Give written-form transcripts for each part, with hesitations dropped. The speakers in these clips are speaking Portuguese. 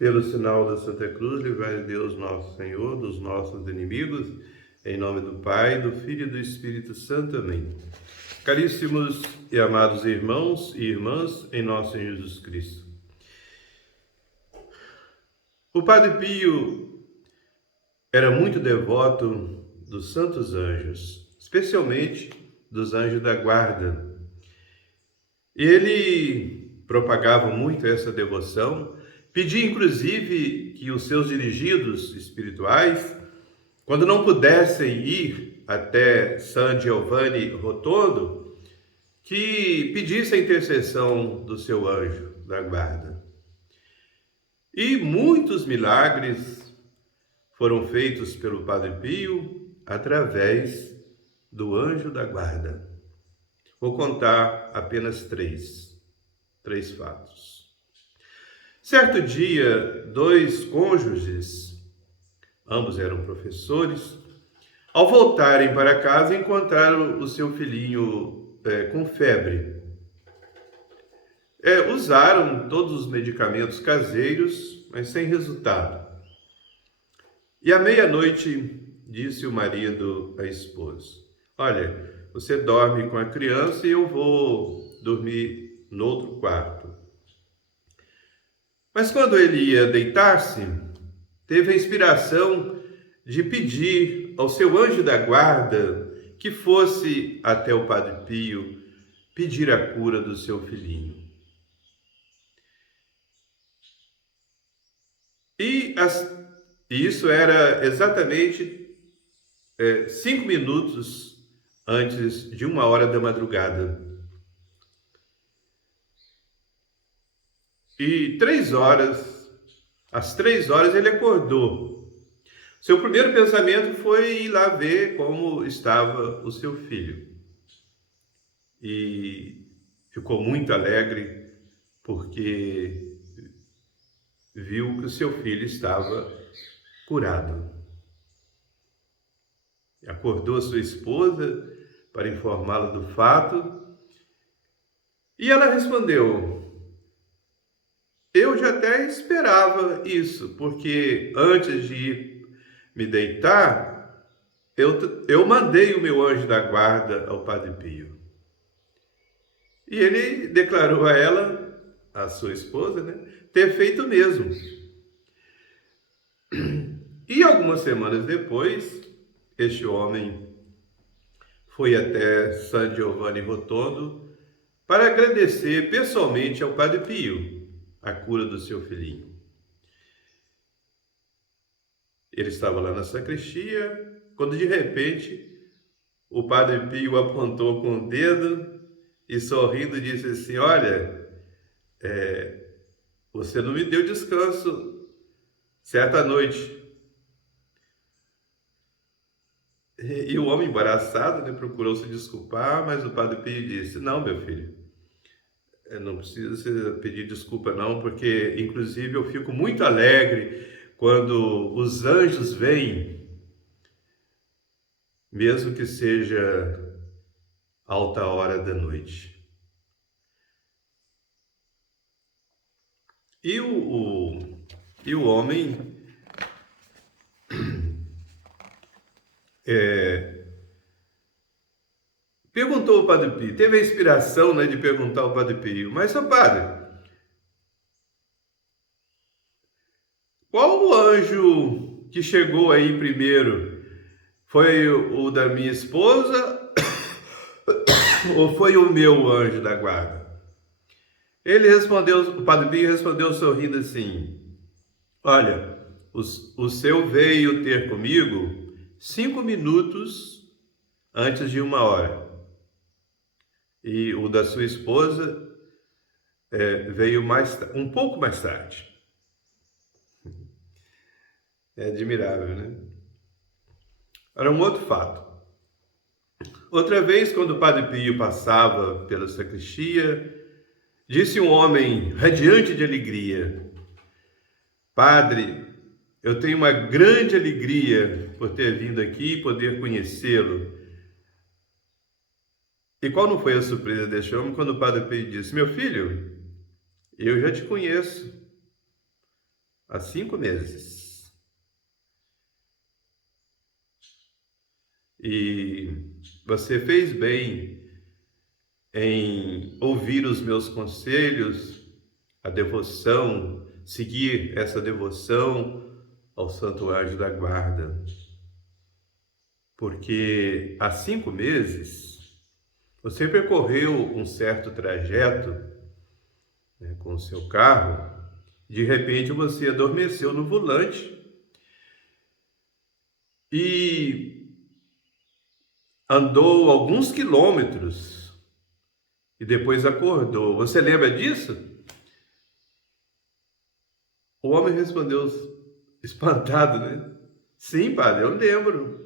Pelo sinal da Santa Cruz, livrai Deus nosso Senhor dos nossos inimigos, em nome do Pai, do Filho e do Espírito Santo. Amém. Caríssimos e amados irmãos e irmãs, em nosso Senhor Jesus Cristo. O Padre Pio era muito devoto dos santos anjos, especialmente dos anjos da guarda. Ele propagava muito essa devoção, pedia inclusive que os seus dirigidos espirituais, quando não pudessem ir até San Giovanni Rotondo, que pedisse a intercessão do seu anjo da guarda. E muitos milagres foram feitos pelo Padre Pio através do anjo da guarda. Vou contar apenas três fatos. Certo dia, dois cônjuges, ambos eram professores, ao voltarem para casa encontraram o seu filhinho com febre. Usaram todos os medicamentos caseiros, mas sem resultado. E à meia-noite disse o marido à esposa: olha, você dorme com a criança e eu vou dormir no outro quarto. Mas quando ele ia deitar-se, teve a inspiração de pedir ao seu anjo da guarda que fosse até o Padre Pio pedir a cura do seu filhinho. E isso era exatamente 5 minutos antes de 1h da madrugada. E às 3h ele acordou. Seu primeiro pensamento foi ir lá ver como estava o seu filho. E ficou muito alegre porque viu que o seu filho estava curado. Acordou a sua esposa para informá-la do fato e ela respondeu: eu já até esperava isso, porque antes de ir me deitar, eu mandei o meu anjo da guarda ao Padre Pio. E ele declarou a ela, a sua esposa, ter feito o mesmo. E algumas semanas depois, este homem foi até San Giovanni Rotondo para agradecer pessoalmente ao Padre Pio a cura do seu filhinho. Ele estava lá na sacristia, quando de repente o Padre Pio apontou com o dedo e sorrindo disse assim: olha, você não me deu descanso certa noite. E o homem embaraçado, procurou se desculpar, mas o Padre Pio disse: não, meu filho, não precisa pedir desculpa não, porque inclusive eu fico muito alegre quando os anjos vêm, mesmo que seja alta hora da noite. E o homem perguntou ao Padre Pio, teve a inspiração de perguntar ao Padre Pio: mas, seu padre, qual o anjo que chegou aí primeiro? Foi o da minha esposa ou foi o meu anjo da guarda? Ele respondeu, o Padre Pio respondeu sorrindo assim: olha, o seu veio ter comigo 5 minutos antes de 1h. E o da sua esposa veio um pouco mais tarde. É admirável, né? Era um outro fato. Outra vez, quando o Padre Pio passava pela sacristia, disse um homem radiante de alegria: padre, eu tenho uma grande alegria por ter vindo aqui e poder conhecê-lo. E qual não foi a surpresa deste homem quando o Padre Pio disse: meu filho, eu já te conheço. há 5 meses. E você fez bem em ouvir os meus conselhos, a devoção, seguir essa devoção ao Santo Anjo da Guarda. Porque há 5 meses você percorreu um certo trajeto, né, com o seu carro, de repente você adormeceu no volante e andou alguns quilômetros e depois acordou. Você lembra disso? O homem respondeu espantado, né? Sim, padre, eu lembro.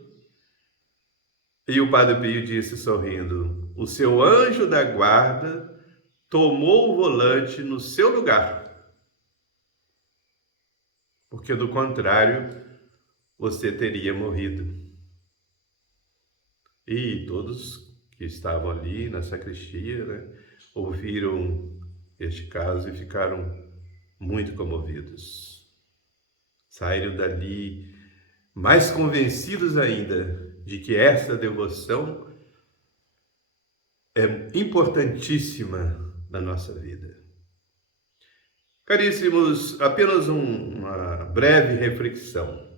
E o Padre Pio disse sorrindo: o seu anjo da guarda tomou o volante no seu lugar, porque do contrário você teria morrido. E todos que estavam ali na sacristia, né, ouviram este caso e ficaram muito comovidos. Saíram dali mais convencidos ainda de que essa devoção é importantíssima na nossa vida. Caríssimos, apenas uma breve reflexão.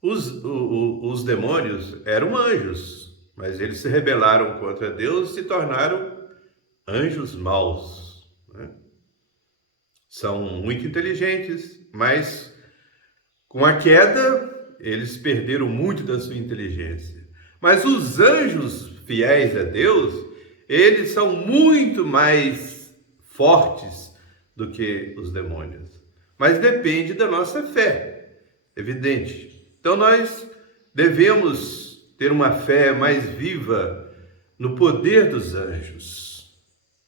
Os demônios eram anjos, mas eles se rebelaram contra Deus e se tornaram anjos maus, né? São muito inteligentes, mas com a queda eles perderam muito da sua inteligência. Mas os anjos fiéis a Deus, eles são muito mais fortes do que os demônios. Mas depende da nossa fé, evidente. Então nós devemos ter uma fé mais viva no poder dos anjos,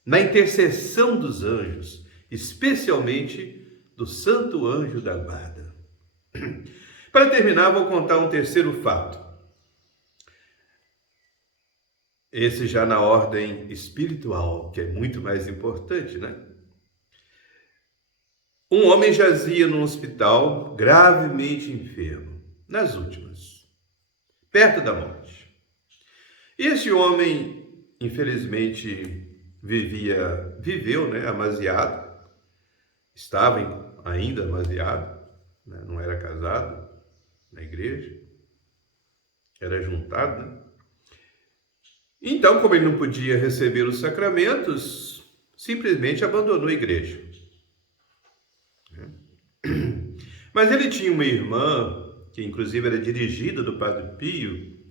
na intercessão dos anjos, especialmente do Santo Anjo da Guarda. Para terminar, vou contar um terceiro fato. Esse já na ordem espiritual, que é muito mais importante, né? Um homem jazia num hospital gravemente enfermo, nas últimas, perto da morte. Esse homem, infelizmente, viveu, né, amasiado, estava ainda amasiado, né, não era casado na igreja, era juntado, né? Então, como ele não podia receber os sacramentos, simplesmente abandonou a igreja. Mas ele tinha uma irmã, que inclusive era dirigida do Padre Pio,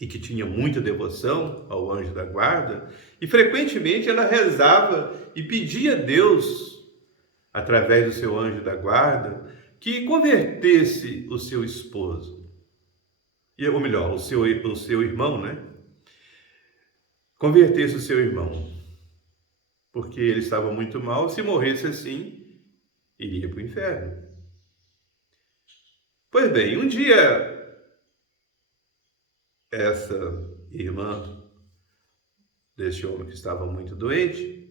e que tinha muita devoção ao anjo da guarda, e frequentemente ela rezava e pedia a Deus, através do seu anjo da guarda, que convertesse o seu esposo, ou melhor, o seu irmão, né? Convertesse o seu irmão, porque ele estava muito mal, se morresse assim, iria para o inferno. Pois bem, um dia, essa irmã desse homem que estava muito doente,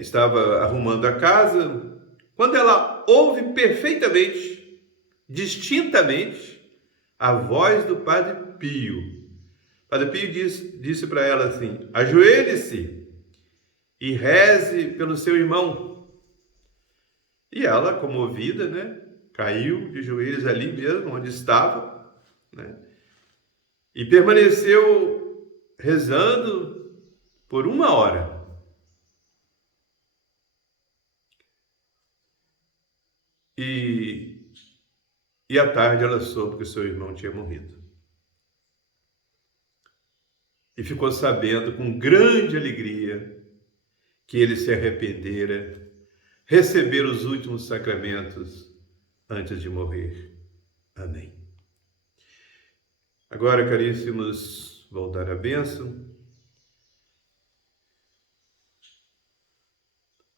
estava arrumando a casa, quando ela ouve perfeitamente, distintamente, a voz do Padre Pio. O Padre Pio disse para ela assim: ajoelhe-se e reze pelo seu irmão. E ela, comovida, né, caiu de joelhos ali mesmo, onde estava, né, e permaneceu rezando por 1 hora. E à tarde ela soube que o seu irmão tinha morrido. E ficou sabendo com grande alegria que ele se arrependera, receber os últimos sacramentos antes de morrer. Amém. Agora, caríssimos, vou dar a bênção.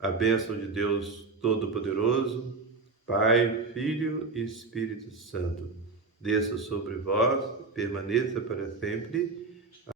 A bênção de Deus Todo-Poderoso, Pai, Filho e Espírito Santo, desça sobre vós, permaneça para sempre.